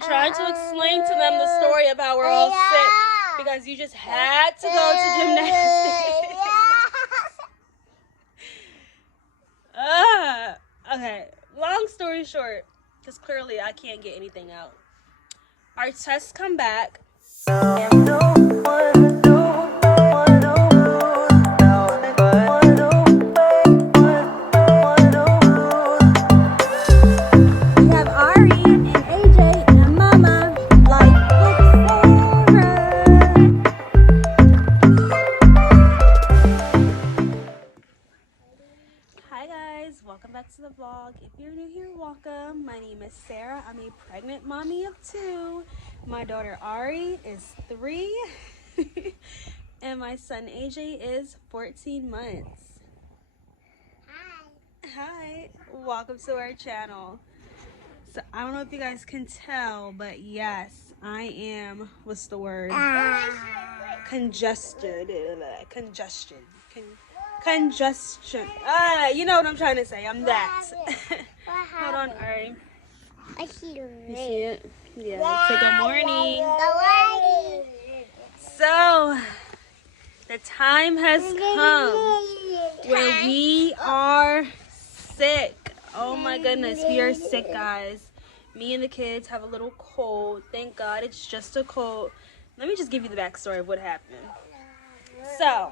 I'm trying to explain to them the story of how we're all sick because you just had to go to gymnastics. Okay, long story short, because clearly I can't get anything out. Our tests come back. Welcome back to the vlog. If you're new here, welcome. My name is Sarah. I'm a pregnant mommy of 2. My daughter Ari is 3 and my son AJ is 14 months. Hi. Welcome to our channel. So I don't know if you guys can tell, but yes, I am, what's the word? Congestion. You know what I'm trying to say. I'm that. Hold on, Ari. I see it. You see it? Yeah. Say good morning. So, the time has come where we are sick. Oh my goodness, we are sick, guys. Me and the kids have a little cold. Thank God it's just a cold. Let me just give you the backstory of what happened. So,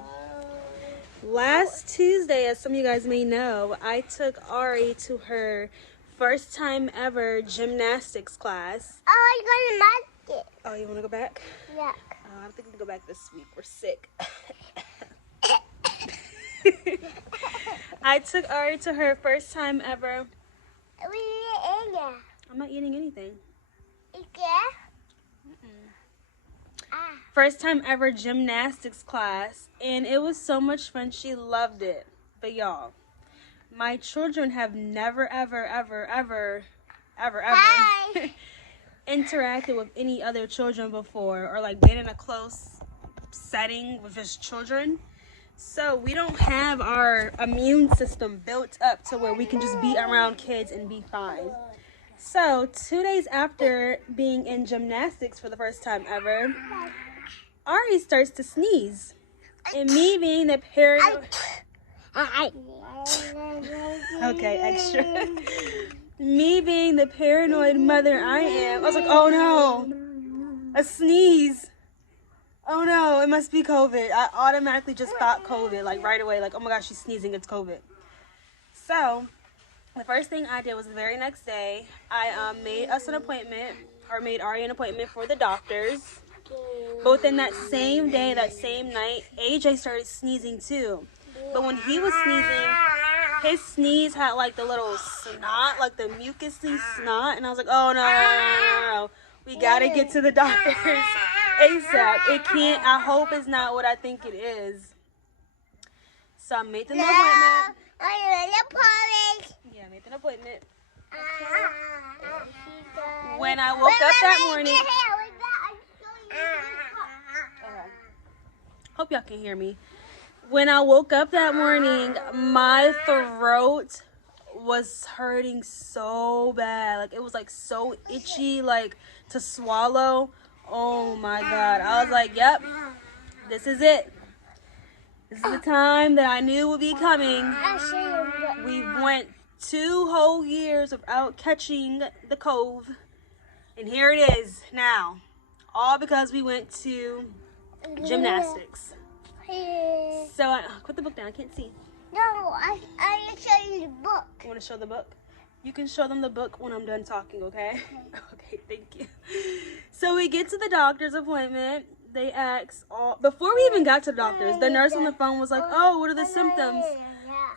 last Tuesday, as some of you guys may know, I took Ari to her first time ever gymnastics class. Oh, I got a basket. Oh, you want to go back? Yeah. I don't think we can go back this week. We're sick. I took Ari to her first time ever. I'm not eating anything. First time ever gymnastics class, and it was so much fun. She loved it. But y'all, my children have never ever interacted with any other children before, or like been in a close setting with just children. So we don't have our immune system built up to where we can just be around kids and be fine. So 2 days after being in gymnastics for the first time ever, Ari starts to sneeze. And me being the parent... Okay, extra. Me being the paranoid mother I am, I was like, oh no, a sneeze. Oh no, it must be COVID. I automatically just thought COVID, like right away, like, oh my gosh, she's sneezing, it's COVID. So, the first thing I did was the very next day, I made us an appointment, or made Ari an appointment for the doctors. Both in that same day, that same night, AJ started sneezing too. But when he was sneezing, his sneeze had like the little snot, like the mucousy snot. And I was like, oh no. We gotta get to the doctors ASAP. It can't, I hope it's not what I think it is. So I made them an appointment. Yeah, I made an appointment. When I woke up that morning. Hope y'all can hear me. When I woke up that morning, my throat was hurting so bad. Like, it was like so itchy, like to swallow. Oh my God. I was like, yep, this is it. This is the time that I knew would be coming. We went 2 whole years without catching the cove. And here it is now. All because we went to gymnastics. So, put the book down. I can't see. No, I show you the book. You want to show the book? You can show them the book when I'm done talking, okay? Okay, thank you. So, we get to the doctor's appointment. They ask before we even got to the doctor's, the nurse on the phone was like, oh, what are the symptoms?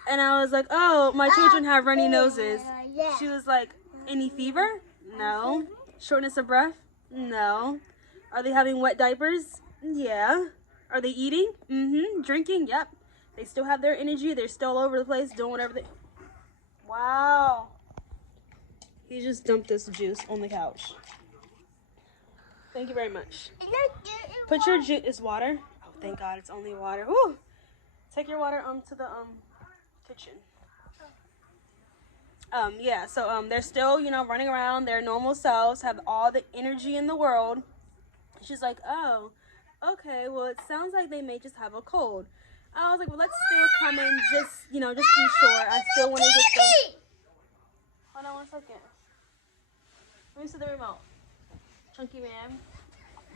And I was like, oh, my children have runny noses. She was like, any fever? No. Shortness of breath? No. Are they having wet diapers? Yeah. Are they eating? Mm-hmm. Drinking? Yep. They still have their energy. They're still all over the place doing whatever they... Wow. He just dumped this juice on the couch. Thank you very much. Put your juice... It's water? Oh, thank God. It's only water. Woo! Take your water to the kitchen. Yeah, so they're still, running around their normal selves, have all the energy in the world. She's like, oh, okay, well, it sounds like they may just have a cold. I was like, well, let's still come in, just to be sure. I still want to get them. Hold on 1 second. Let me see the remote. Chunky man.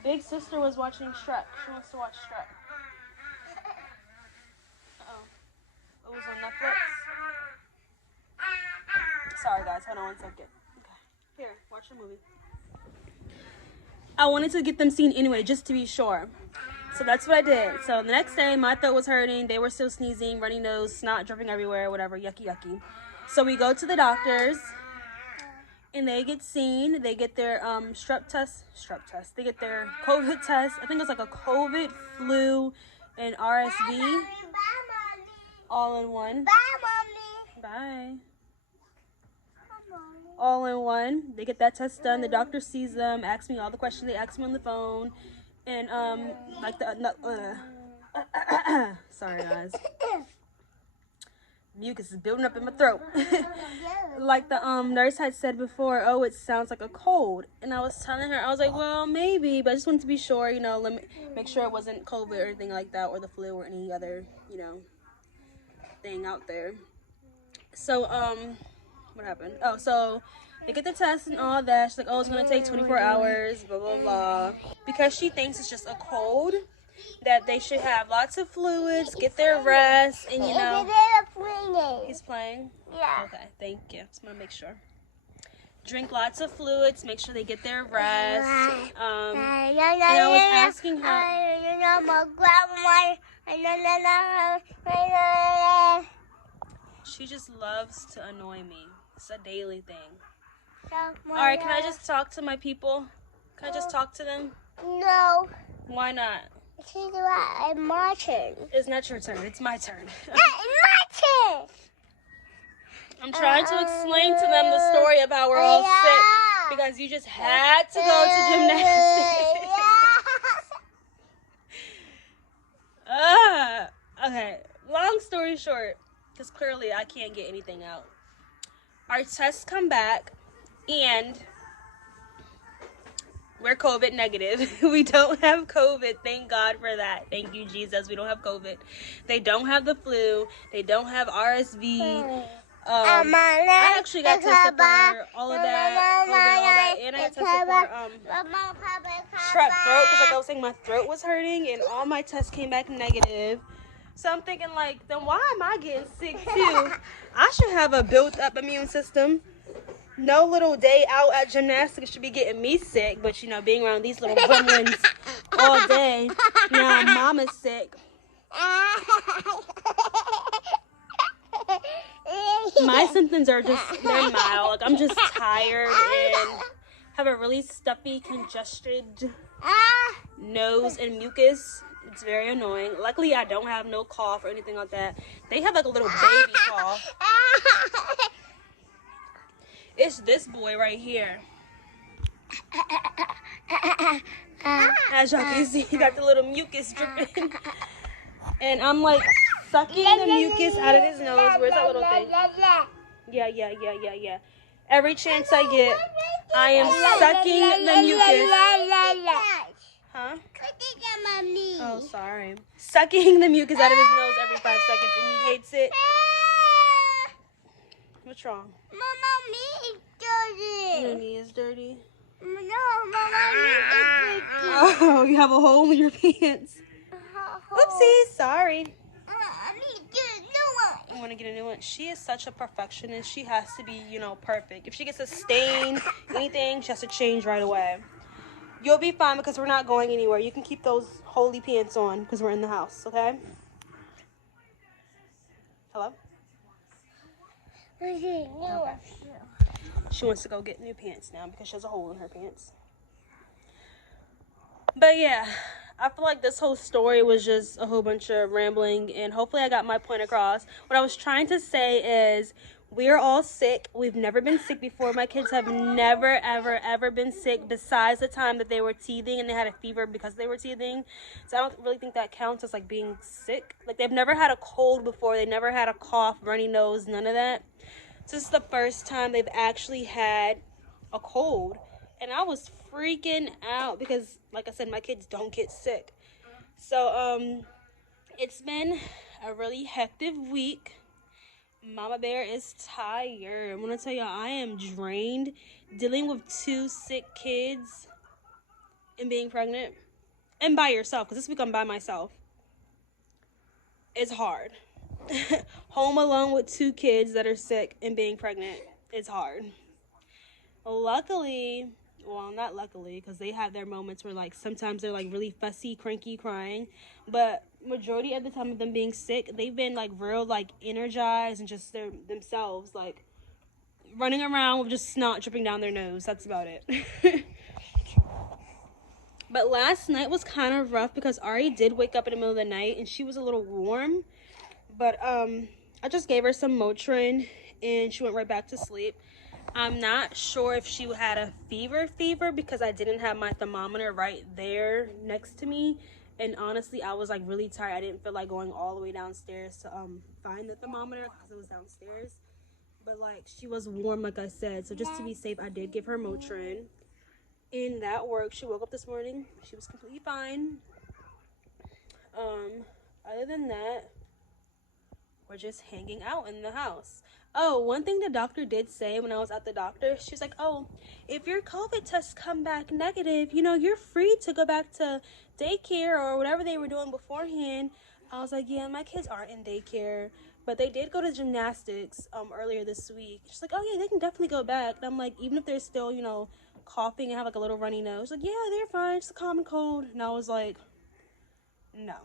Big sister was watching Shrek. She wants to watch Shrek. Uh-oh. It was on Netflix. Sorry, guys. Hold on 1 second. Okay. Here, watch the movie. I wanted to get them seen anyway, just to be sure. So that's what I did. So the next day, my throat was hurting. They were still sneezing, runny nose, snot dripping everywhere, whatever. Yucky, yucky. So we go to the doctors, and they get seen. They get their strep test. They get their COVID test. I think it's like a COVID, flu, and RSV all in one. Bye, Mommy. Bye. All in one. They get that test done. The doctor sees them, asks me all the questions they asked me on the phone, and sorry guys, mucus is building up in my throat. Like the nurse had said before, oh, it sounds like a cold, and I was telling her, I was like, well, maybe, but I just wanted to be sure, let me make sure it wasn't COVID or anything like that, or the flu or any other thing out there. So what happened? Oh, so they get the test and all that. She's like, oh, it's gonna take 24 hours, blah blah blah, because she thinks it's just a cold, that they should have lots of fluids, get their rest, and he's playing. Yeah. Okay, thank you. Just want to make sure. Drink lots of fluids, make sure they get their rest. And I was asking her. She just loves to annoy me. It's a daily thing. All right, can I just talk to my people? Can I just talk to them? No. Why not? It's my turn. It's not your turn. It's my turn. It's my turn. I'm trying to explain to them the story of how we're all sick because you just had to go to gymnastics. Okay, long story short, because clearly I can't get anything out. Our tests come back and we're COVID negative. We don't have COVID. Thank God for that. Thank you, Jesus. We don't have COVID. They don't have the flu. They don't have RSV. I actually got tested for all of that, COVID, all that, and I got tested for strep throat because, like I was saying, my throat was hurting, and all my tests came back negative. So I'm thinking, like, then why am I getting sick too? I should have a built-up immune system. No little day out at gymnastics should be getting me sick, but being around these little gremlins all day, now mama's sick. My symptoms are they're mild. Like, I'm just tired and have a really stuffy, congested nose and mucus. It's very annoying. Luckily, I don't have no cough or anything like that. They have like a little baby cough. It's this boy right here. As y'all can see, he got the little mucus dripping. And I'm like sucking the mucus out of his nose. Where's that little thing? Yeah. Every chance I get, I am sucking the mucus. Huh? Oh, sorry. Sucking the mucus out of his nose every 5 seconds, and he hates it. What's wrong? Mama, me is dirty. Your knee is dirty? No, Mama, me is dirty. Oh, you have a hole in your pants. Oopsies, sorry. I need to get a new one. You want to get a new one? She is such a perfectionist. She has to be, perfect. If she gets a stain, anything, she has to change right away. You'll be fine because we're not going anywhere. You can keep those holy pants on because we're in the house, okay? Hello? Okay. She wants to go get new pants now because she has a hole in her pants. But yeah, I feel like this whole story was just a whole bunch of rambling, and hopefully I got my point across. What I was trying to say is we're all sick. We've never been sick before. My kids have never, ever, ever been sick besides the time that they were teething and they had a fever because they were teething. So I don't really think that counts as like being sick. Like, they've never had a cold before. They never had a cough, runny nose, none of that. So this is the first time they've actually had a cold. And I was freaking out because, like I said, my kids don't get sick. So, it's been a really hectic week. Mama Bear is tired. I'm gonna tell y'all, I am drained. Dealing with 2 sick kids and being pregnant. And by yourself, because this week I'm by myself. It's hard. Home alone with 2 kids that are sick and being pregnant is hard. Luckily, well, not luckily, because they have their moments where, like, sometimes they're, like, really fussy, cranky, crying. But majority of the time of them being sick, they've been, like, real, like, energized and just themselves, like, running around with just snot dripping down their nose. That's about it. But last night was kind of rough because Ari did wake up in the middle of the night and she was a little warm. But I just gave her some Motrin and she went right back to sleep. I'm not sure if she had a fever because I didn't have my thermometer right there next to me. And honestly, I was like really tired. I didn't feel like going all the way downstairs to find the thermometer because it was downstairs. But like she was warm, like I said. So just to be safe, I did give her Motrin. And that worked. She woke up this morning. She was completely fine. Other than that, we're just hanging out in the house. Oh, one thing the doctor did say when I was at the doctor, she was like, oh, if your COVID tests come back negative, you know, you're free to go back to daycare or whatever they were doing beforehand. I was like, yeah, my kids aren't in daycare, but they did go to gymnastics earlier this week. She's like, oh, yeah, they can definitely go back. And I'm like, even if they're still, you know, coughing and have like a little runny nose, like, yeah, they're fine. It's a common cold. And I was like, no.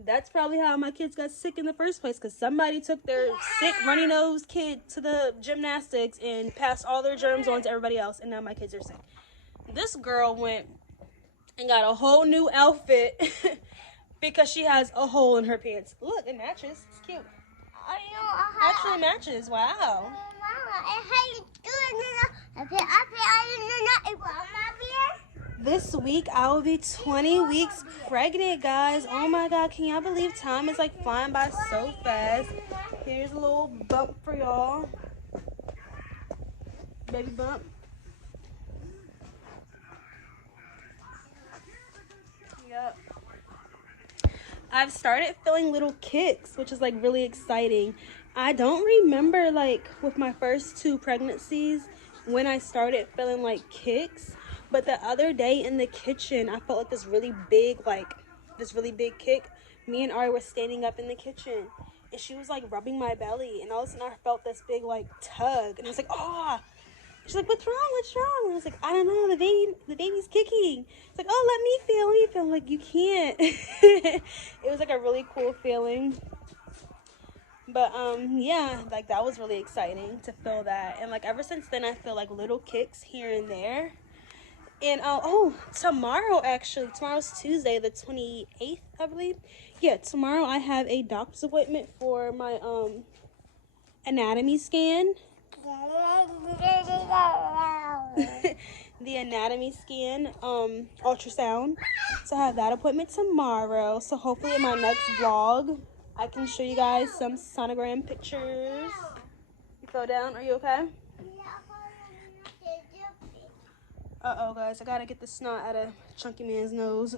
That's probably how my kids got sick in the first place, because somebody took their sick runny nose kid to the gymnastics and passed all their germs on to everybody else, and now my kids are sick. This girl went and got a whole new outfit because she has a hole in her pants. Look, it matches. It's cute. Actually matches. Wow. This week I will be 20 weeks pregnant, guys. Oh my god, can y'all believe time is like flying by so fast? Here's a little bump for y'all. Baby bump. Yep. I've started feeling little kicks, which is like really exciting. I don't remember like with my first 2 pregnancies when I started feeling like kicks. But the other day in the kitchen, I felt like this really big kick. Me and Ari were standing up in the kitchen, and she was like rubbing my belly, and all of a sudden I felt this big like tug, and I was like, oh. She's like, what's wrong? And I was like, I don't know, the baby's kicking. It's like, oh, let me feel. I'm like, you can't. It was like a really cool feeling. But yeah, like that was really exciting to feel that, and like ever since then I feel like little kicks here and there. And tomorrow's Tuesday, the 28th, I believe. Yeah, tomorrow I have a doctor's appointment for my anatomy scan. The anatomy scan, ultrasound. So I have that appointment tomorrow. So hopefully in my next vlog, I can show you guys some sonogram pictures. You fell down? Are you okay? Uh-oh, guys, I gotta get the snot out of Chunky Man's nose.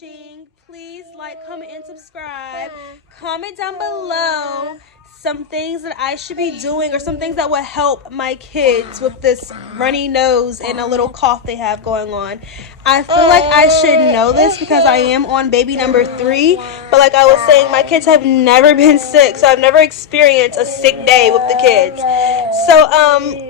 watching. Please like, comment, and subscribe. Comment down below some things that I should be doing or some things that would help my kids with this runny nose and a little cough they have going on. I feel like I should know this because I am on baby number 3, but like I was saying, my kids have never been sick, so I've never experienced a sick day with the kids. So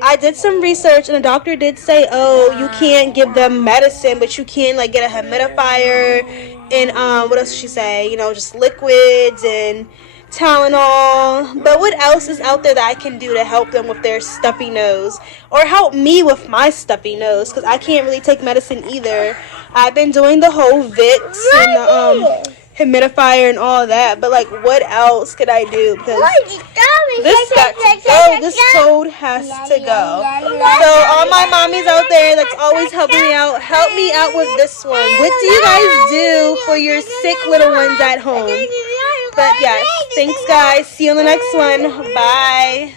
I did some research, and the doctor did say, oh, you can't give them medicine, but you can like get a humidifier and what else did she say, you know, just liquids and Tylenol. But what else is out there that I can do to help them with their stuffy nose, or help me with my stuffy nose, because I can't really take medicine either. I've been doing the whole Vicks and the humidifier and all that, but like what else could I do? Because this got to go. This cold has to go. So all my mommies out there that's always helping me out, help me out with this one. What do you guys do for your sick little ones at home? But yes, thanks guys. See you on the next one. Bye.